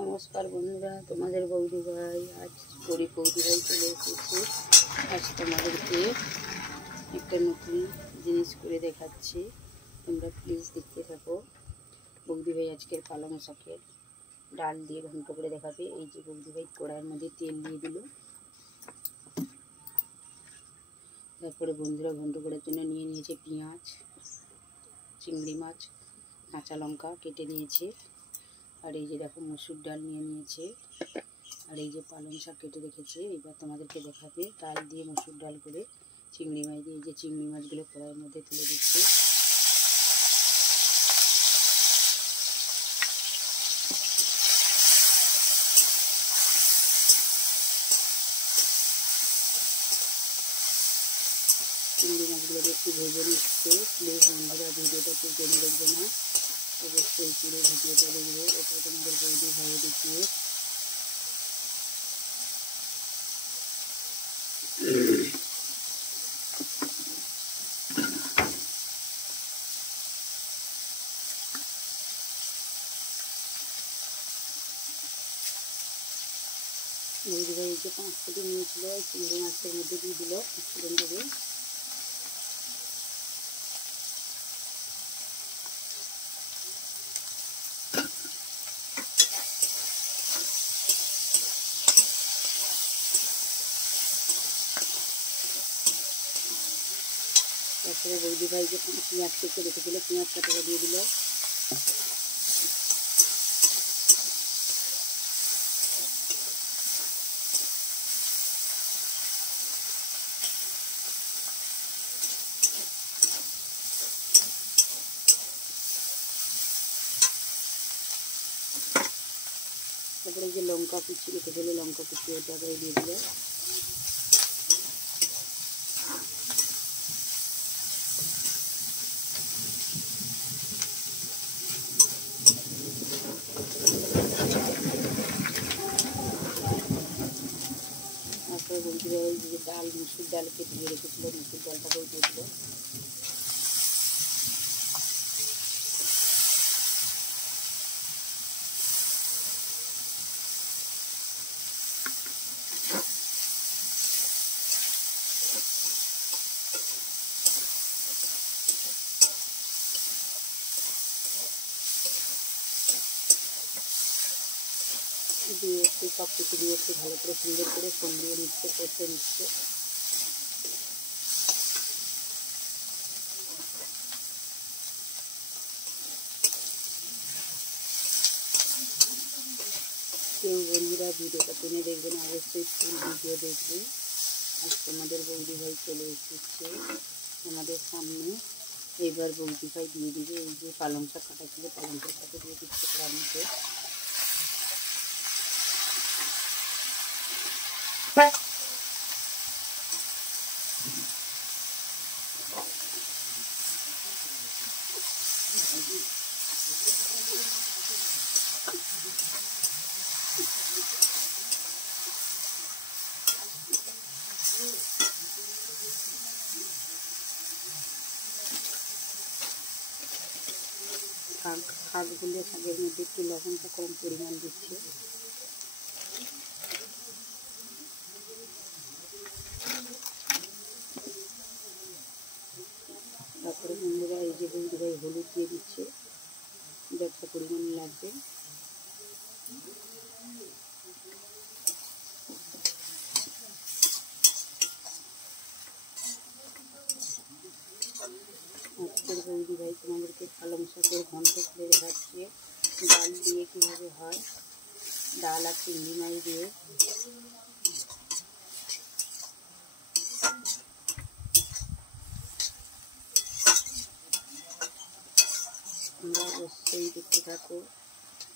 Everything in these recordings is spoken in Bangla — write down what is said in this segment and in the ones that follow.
নমস্কার বন্ধুরা, তোমাদের বৌদি ভাই আজ বৌদি ভাই চলে এসেছে। আজ তোমাদেরকে একটা নতুন জিনিস করে দেখাচ্ছি, তোমরা প্লিজ দেখতে থাকো। বৌদি ভাই আজকের পালং শাকের ডাল দিয়ে ঘন্ট করে দেখাবে। এই যে বৌদি ভাই কড়াইয়ের মধ্যে তেল দিয়ে দিল। তারপরে বন্ধুরা ঘন্ট করার জন্য নিয়ে নিয়েছে পেঁয়াজ, চিংড়ি মাছ, কাঁচা লঙ্কা কেটে নিয়েছে। আর এই যে দেখো মসুর ডাল নিয়ে নিয়েছে, আর এই যে পালং শাক কেটে রেখেছে। এবার তোমাদেরকে দেখাবে ডাল দিয়ে মসুর ডাল করে চিংড়ি মাছ দিয়ে। এই যে চিংড়ি মাছগুলো কড়াইয়ের মধ্যে তুলে দিচ্ছে। চিংড়ি মাছগুলো একটু ভেজে নিচ্ছে। প্লিজ বন্ধুরা ভিডিওটা একটু জেনে দেখবে না, অবশ্যই পুরো ভিডিওটা দেখবে। এটা তোমাদের বৌদি ভাই দেখিয়ে বৌদি ভাই যে 5 কেজি নিয়েছিল চিংড়ি মাছের মধ্যে দিয়ে দিল ফোড়ন দেবে। তারপরে বৌদি ভাই যে পেঁয়াজ কেটে রেখেছিল পেঁয়াজ কাটাটা দিয়ে দিল। তারপরে যে লঙ্কা কুচি রেখেছিল লঙ্কা কুচি ওটা দিয়ে দিল। তারপরে বলতে ওই যে ডাল মসুর ডাল কেটে রেখেছিল মসুর ডালটাকেও দিয়ে দিল। দিয়ে একটু সব কিছু দিয়ে একটু ভালো করে সুন্দর করে কমিয়ে নিচ্ছে, কষে নিচ্ছে। কেউ বন্ধুরা ভিডিওটা টেনে দেখবে না, অবশ্যই ফুল ভিডিও দেখবে। আজ তোমাদের বৌদি ভাই চলে এসেছে আমাদের সামনে। এইবার বৌদি ভাই দিয়ে দিবে এই যে পালং শাক কাটা ছিল পালং শাকটাকে দিয়ে দিচ্ছে কড়ার মধ্যে। শাকগুলো শাকের মধ্যে একটু লবণটা কম পরিমাণ দিচ্ছে। তারপরে বন্ধুরা এই যে বৌদি ভাই হলুদ দিয়ে দিচ্ছে, যতটা পরিমাণ লাগবে। আজকের বৌদি ভাই তোমাদেরকে পালং শাকের ঘন্ট করে দেখাচ্ছে ডাল দিয়ে কীভাবে হয়, ডাল আর চিংড়ি মাছ দিয়ে। তোমরা অবশ্যই দেখতে থাকো,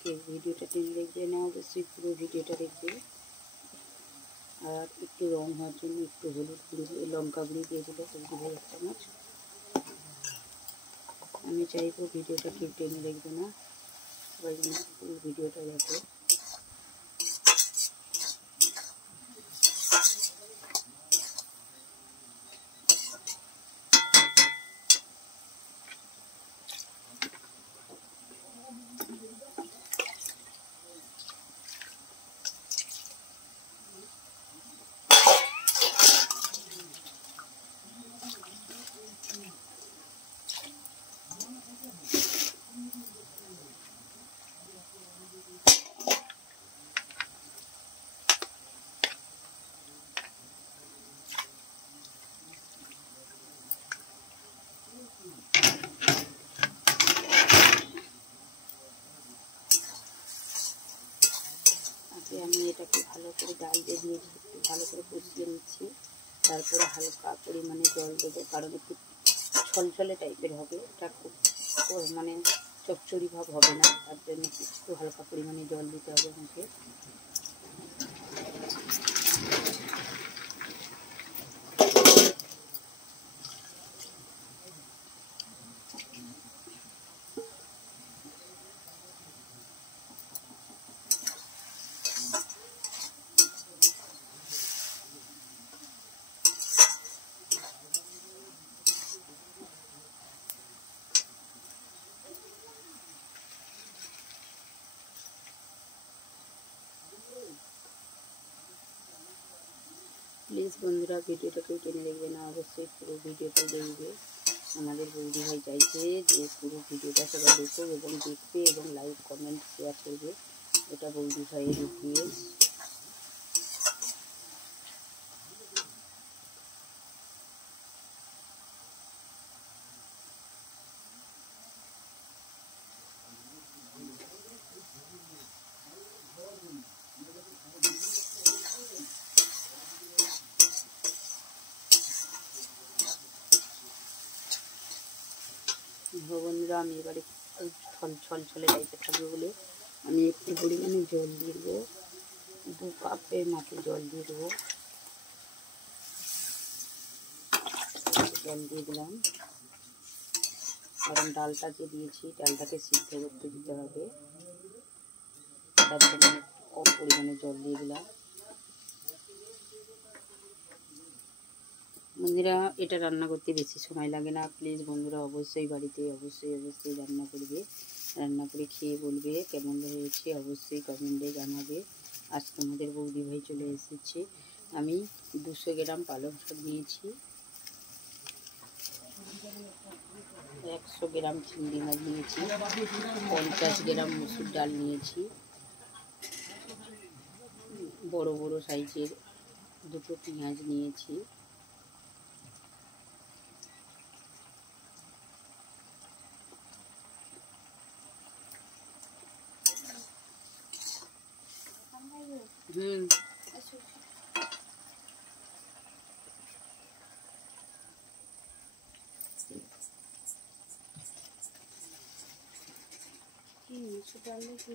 কেউ ভিডিওটা টেনে দেখবে না, অবশ্যই পুরো ভিডিওটা দেখবে। আর একটু রং হওয়ার জন্য একটু হলুদ গুঁড়ি লঙ্কা গুঁড়ি দিয়ে দিল বৌদি ভাই 1 চামচ। আমি চাইবো ভিডিওটা কেউ টেনে দেখবে না, সবাই যেন ফুল ভিডিওটা দেখো। আমি এটাকে ভালো করে ডাল দিয়ে দিয়েছি, একটু ভালো করে কষিয়ে নিচ্ছি। তারপরে হালকা পরিমাণে জল দেবো, কারণ একটু ছলছলে টাইপের হবে, এটা খুব মানে চচ্চড়ি ভাব হবে না, তার জন্য একটু হালকা পরিমাণে জল দিতে হবে আমাকে। প্লিজ বন্ধুরা ভিডিওটাকে টেনে দেখবে না, অবশ্যই পুরো ভিডিওটা দেখবে। আমাদের বৌদি ভাই চাইছে যে পুরো ভিডিওটা সবাই দেখুক এবং দেখবে এবং লাইক কমেন্ট শেয়ার করবে, এটা বৌদি ভাইয়ের রিকোয়েস্ট। বন্ধুরা আমি এবারে ছলছলে টাইপের থাকবে বলে আমি একটু পরিমাণে জল দিয়ে দেবো, 2 কাপের মতো জল দিয়ে দেবো। জল দিয়ে দিলাম, কারণ ডালটা যে দিয়েছি ডালটাকে সিদ্ধ করতে দিতে হবে, তার জন্য কম পরিমাণে জল দিয়ে দিলাম। বন্ধুরা এটা রান্না করতে বেশি সময় লাগে না, প্লিজ বন্ধুরা অবশ্যই বাড়িতে অবশ্যই রান্না করবে, রান্না করে খেয়ে বলবে কেমন হয়েছে, অবশ্যই কমেন্টে জানাবে। আজ তোমাদের বৌদি ভাই চলে এসেছে। আমি 200 গ্রাম পালং শাক নিয়েছি, 100 গ্রাম চিংড়ি মাছ নিয়েছি, 50 গ্রাম মসুর ডাল নিয়েছি, বড় বড় সাইজের 2টো পেঁয়াজ নিয়েছি, সেটা কি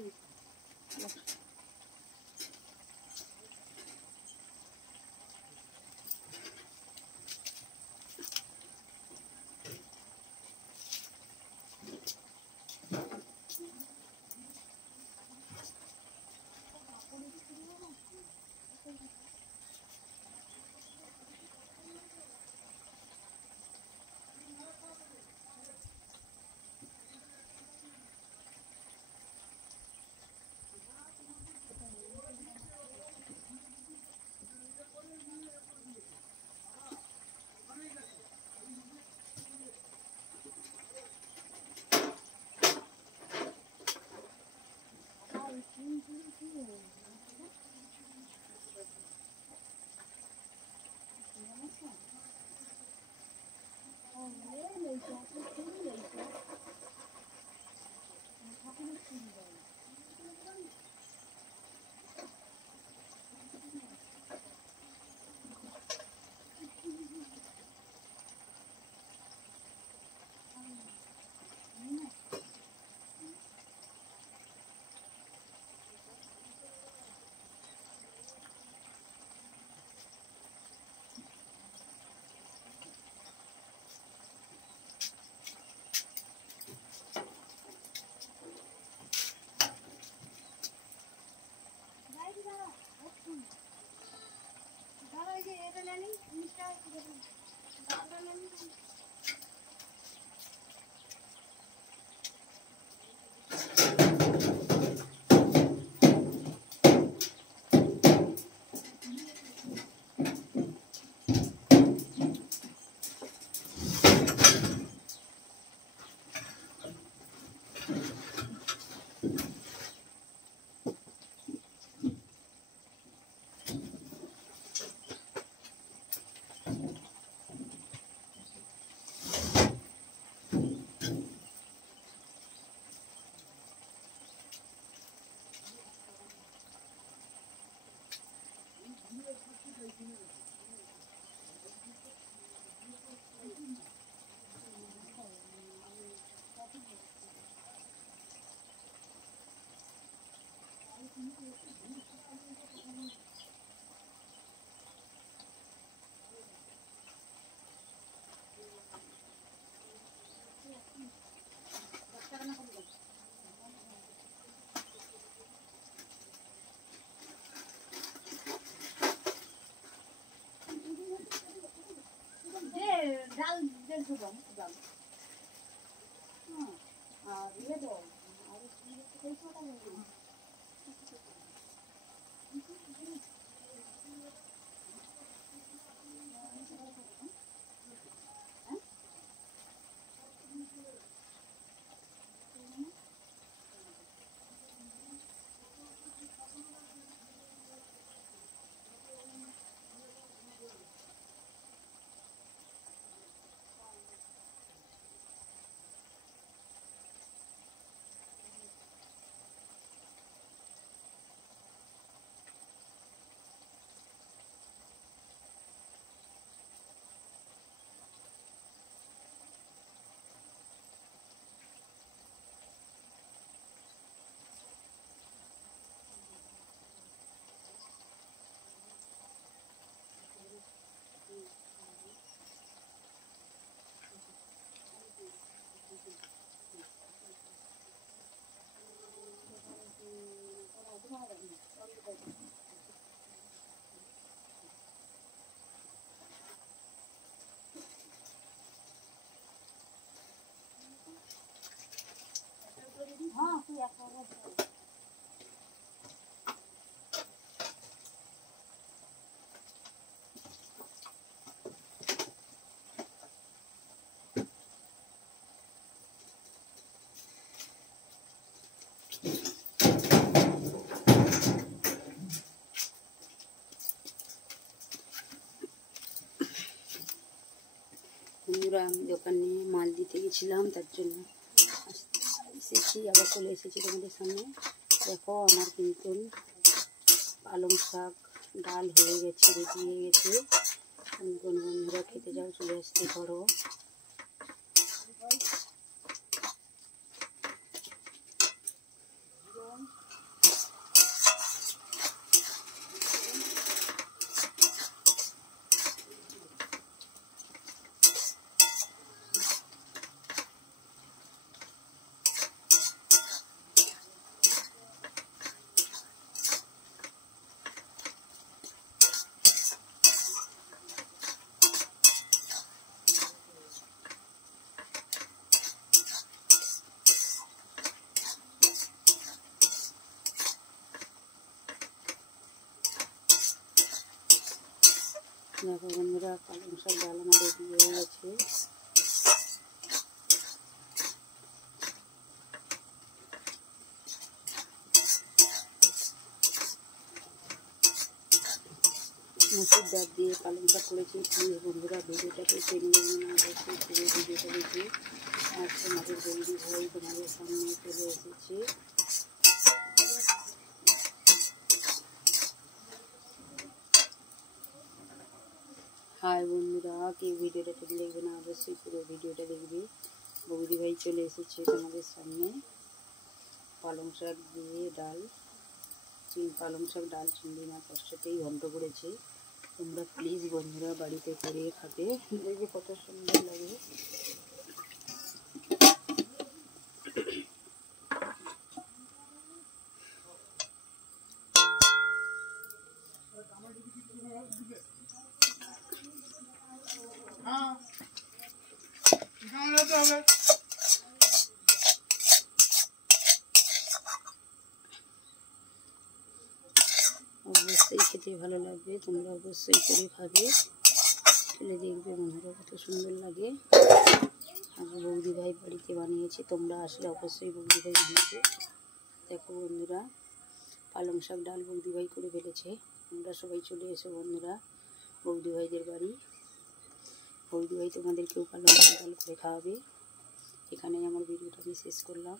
ডাল দেড় ডাল আর ইয়ে দাও আর হ্যাঁ তুই একটা বন্ধুরা আমি দোকানে মাল দিতে গেছিলাম, তার জন্য এসেছি, আবার চলে এসেছি তোমাদের সামনে। দেখো আমার কিন্তু পালং শাক ডাল হয়ে গেছে, রেডি হয়ে গেছে। কোন বন্ধুরা খেতে যাও চলে আসতে পারো। দেখো বন্ধুরা পালং শাক ডাল আমার রেডি হয়ে গেছে। মুসুর ডাল দিয়ে পালং শাক করেছি। প্লিজ বন্ধুরা ভিডিওটাকে টেনে দেবেন না, অবশ্যই পুরো ভিডিওটা দেখে। আর তোমাদের বন্ধু ভাই তোমাদের সামনে চলে এসেছে। হাই বন্ধুরা, কেউ ভিডিওটা টেনে দেখবে না, অবশ্যই পুরো ভিডিওটা দেখবে। বৌদি ভাই চলে এসেছে তোমাদের সামনে পালং শাক দিয়ে ডাল, পালং শাক ডাল চিংড়ি মাছ একসাথেই ঘন্ট করেছে। তোমরা প্লিজ বন্ধুরা বাড়িতে করে খাবে, দেখবে কত সুন্দর লাগে। অবশ্যই খেতে ভালো লাগবে, তোমরা অবশ্যই করে খাবে, খেলে দেখবে বন্ধুরা কত সুন্দর লাগে। আগে বৌদি ভাই বাড়িতে বানিয়েছে, তোমরা আসলে অবশ্যই বৌদি ভাই বানিয়েছে। দেখো বন্ধুরা পালং শাক ডাল বৌদি ভাই করে ফেলেছে। তোমরা সবাই চলে এসো বন্ধুরা বৌদি ভাইদের বাড়ি। বৌদি ভাই তোমাদেরকেও পালং শাক ডাল করে খাওয়াবে। এখানেই আমার ভিডিওটা আমি শেষ করলাম।